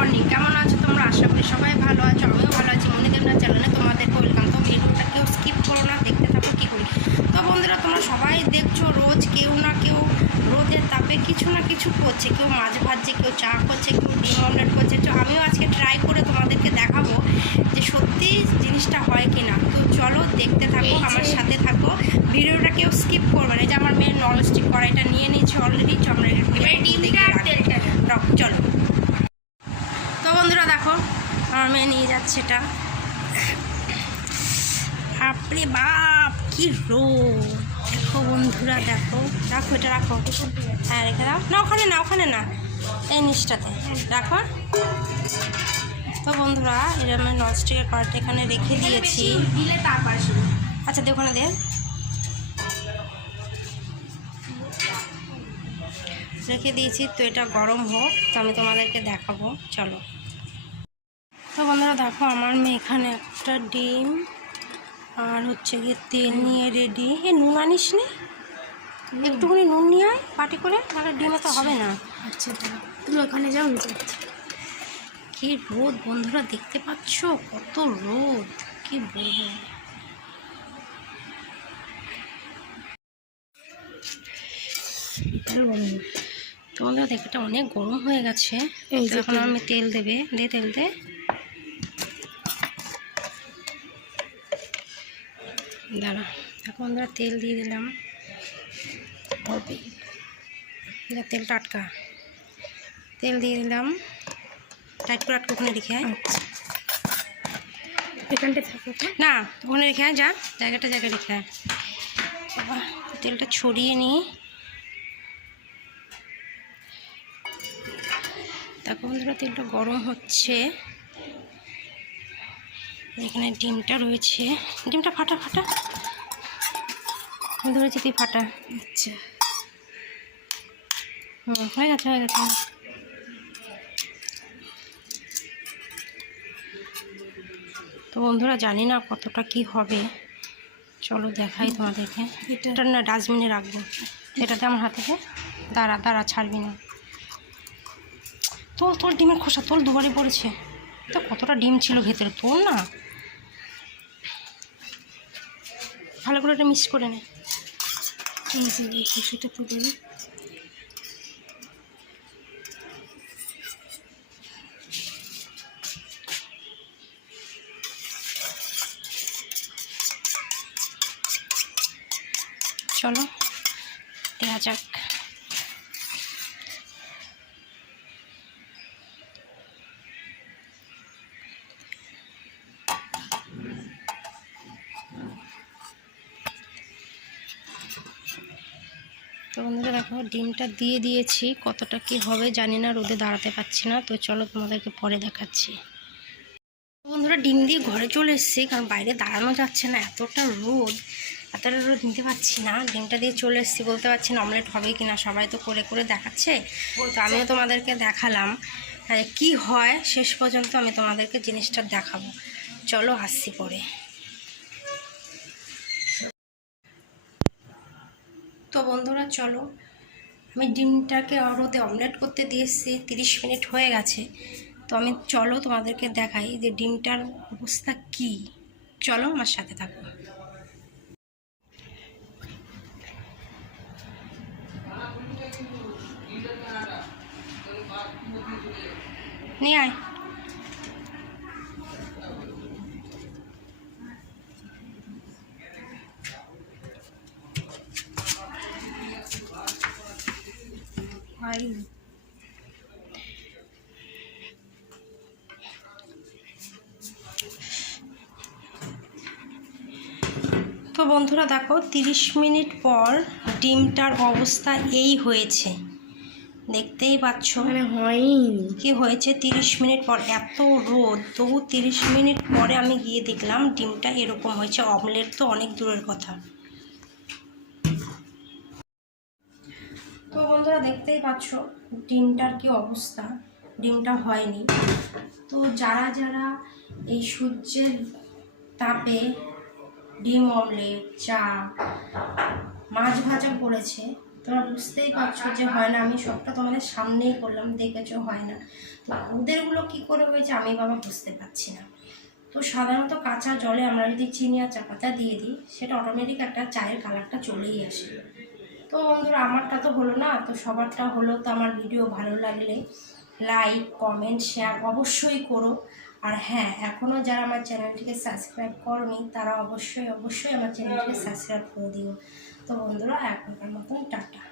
Morning, কেমন আছো তোমরা? আশা করি সবাই ভালো আছো, আমিও ভালো আছি। মনিদেবনাথ চ্যানেলে তোমাদেরকে ওয়েলকাম। তো ভিডিওটা কেউ স্কিপ করো না, দেখতে থাকো কী করি। তো বন্ধুরা, তোমরা সবাই দেখছো রোজ কেউ না কেউ রোদের তাপে কিছু না কিছু করছে। কেউ মাছ ভাজছে, কেউ চা করছে, কেউ ডিম অমলেট করছে। তো আমিও আজকে ট্রাই করে তোমাদেরকে দেখাবো যে সত্যি জিনিসটা হয় কি না। তো চলো দেখতে থাকো, আমার সাথে থাকো, ভিডিওটা কেউ স্কিপ করবে না। যে আমার মেয়ের ননস্টিক কড়াইটা নিয়ে নিয়েছে অলরেডি। আমরা চলো। তো বন্ধুরা দেখো, আমার মেয়ে নিয়ে যাচ্ছে এটা। বাপরে বাপ, কি রোদ! দেখো বন্ধুরা, দেখো রাখো, এটা রাখো। হ্যাঁ, রেখে দাও না, ওখানে না, এই নিচটাতে রাখো। তো বন্ধুরা, এটা আমি ননস্টিকের কড়াইটা এখানে রেখে দিয়েছি। আচ্ছা দে, ওখানে দে। রেখে দিয়েছি, তো এটা গরম হোক, তো আমি তোমাদেরকে দেখাবো। চলো। তো বন্ধুরা দেখো, আমার মেয়ে এখানে একটা ডিম আর হচ্ছে গিয়ে তেল নিয়ে রেডি। নুন আনিস নি? একটুখানি নুন নিয়ে আয় পাটি করে, তাহলে ডিমে তো হবে না। আচ্ছা, তুমি ওখানে যাও। কি রোদ বন্ধুরা, দেখতে পাচ্ছ কত রোদ, কি বলবো। তো বন্ধুরা দেখো, এটা অনেক গরম হয়ে গেছে। এখন আমি তেল দেবে, দে তেল দে। দাঁড়া, এখন বন্ধুরা তেল দিয়ে দিলাম। তেল টাটকা, তেল দিয়ে দিলাম। টাইট করে আটকে ওখানে রেখে এখানটা থাকো না, ওখানে রেখে যা, জায়গায় রেখে তেলটা ছড়িয়ে নিই। দেখো বন্ধুরা, তেলটা গরম হচ্ছে। এখানে ডিমটা রয়েছে, ডিমটা ফাটা ধরেছি, তুই ফাটা। আচ্ছা, হয়ে গেছে। তো বন্ধুরা, জানি না কতটা কি হবে, চলো দেখাই তোমাদেরকে। এটা না ডাস্টবিনে রাখবো, এটাতে আমার হাতে দাঁড়া ছাড়বি না। তোর ডিমের খোসা তোর দুবারই পড়েছে। তো কতটা ডিম ছিল ভেতরে, তোর না ভালো করে এটা মিক্স করে নে। এই যে এই খুশিটা তো দেবে। চলো দেওয়া যাক। তো বন্ধুরা দেখো, ডিমটা দিয়ে দিয়েছি, কতটা কি হবে জানি না, রোদে দাঁড়াতে পারছি না। তো চলো তোমাদেরকে পরে দেখাচ্ছি। বন্ধুরা, ডিম দিয়ে ঘরে চলে এসেছি, কারণ বাইরে দাঁড়ানো যাচ্ছে না, এতটা রোদ নিতে পারছি না। ডিমটা দিয়ে চলে এসেছি, বলতে পারছি না অমলেট হবে কি না। সবাই তো করে দেখাচ্ছে, তো আমিও তোমাদেরকে দেখালাম কি হয়। শেষ পর্যন্ত আমি তোমাদেরকে জিনিসটা দেখাবো। চলো আসছি পরে। তো বন্ধুরা চলো, আমি ডিমটাকে রোদে অমলেট করতে দিয়ে এসেছি, 30 মিনিট হয়ে গেছে। তো আমি চলো তোমাদেরকে দেখাই যে ডিমটার অবস্থা কি। চলো আমার সাথে থাকো। নিয়ে আয়। তো বন্ধুরা দেখো, 30 মিনিট পর ডিমটার অবস্থা এই হয়েছে, দেখতেই পাচ্ছ। মানে হয়নি কি হয়েছে 30 মিনিট পর, এত রোদ, তবু 30 মিনিট পরে আমি গিয়ে দেখলাম ডিমটা এরকম হয়েছে। অমলেট তো অনেক দূরের কথা। তো বন্ধুরা দেখতেই পাচ্ছ ডিমটার কি অবস্থা, ডিমটা হয়নি। তো যারা এই সূর্যের তাপে ডিম অমলেট, চা, মাছ ভাজা করেছে, তোমরা বুঝতেই পারছো যে হয় না, আমি সবটা তোমাদের সামনেই করলাম, দেখেছো হয় না। তো ওদেরগুলো কী করে হয়েছে আমি বাবা বুঝতে পারছি না। তো সাধারণত কাঁচা জলে আমরা যদি চিনি আর চা পাতা দিয়ে দিই, সেটা অটোমেটিক একটা চায়ের কালারটা চলেই আসে। তো বন্ধুরা আমারটা তো হলো না, তো সবারটা হলো। তো আমার ভিডিও ভালো লাগলে লাইক কমেন্ট শেয়ার অবশ্যই করো। আর হ্যাঁ, এখনও যারা আমার চ্যানেলটিকে সাবস্ক্রাইব করনি তারা অবশ্যই আমার চ্যানেলটিকে সাবস্ক্রাইব করে দিও। তো বন্ধুরা এখনকার মতন টাটা।